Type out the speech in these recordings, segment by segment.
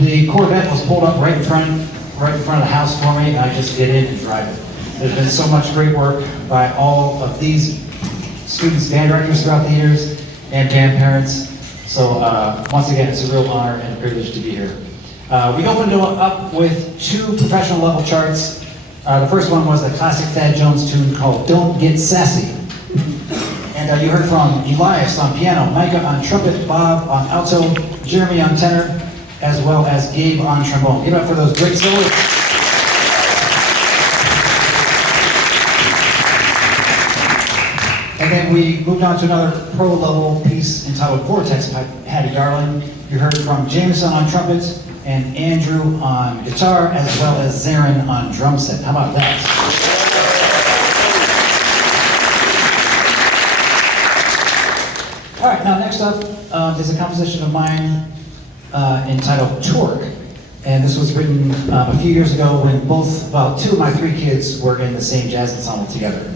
The Corvette was pulled up right in front of the house for me, and I just get in and drive it. There's been so much great work by all of these students, band directors throughout the years, and band parents. So once again, it's a real honor and a privilege to be here. We opened up with 2 professional level charts. The first one was a classic Thad Jones tune called Don't Get Sassy. And you heard from Elias on piano, Micah on trumpet, Bob on alto, Jeremy on tenor, as well as Gabe on trombone. Give it up for those great solos. And then we moved on to another pro level piece entitled Vortex by Patty Darling. You heard from Jameson on trumpet and Andrew on guitar, as well as Zarin on drum set. How about that? All right, now next up is a composition of mine entitled Torque. And this was written a few years ago when 2 of my 3 kids were in the same jazz ensemble together.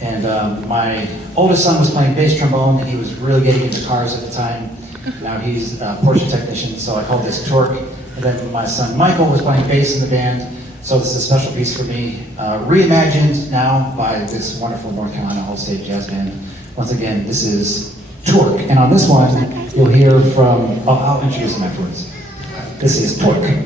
And my oldest son was playing bass trombone, and he was really getting into cars at the time. Now he's a Porsche technician, so I called this Torque. And then my son Michael was playing bass in the band, so this is a special piece for me. Reimagined now by this wonderful North Carolina All-State Jazz Band. Once again, this is Torque. And on this one, you'll hear from, I'll introduce him afterwards. This is Torque.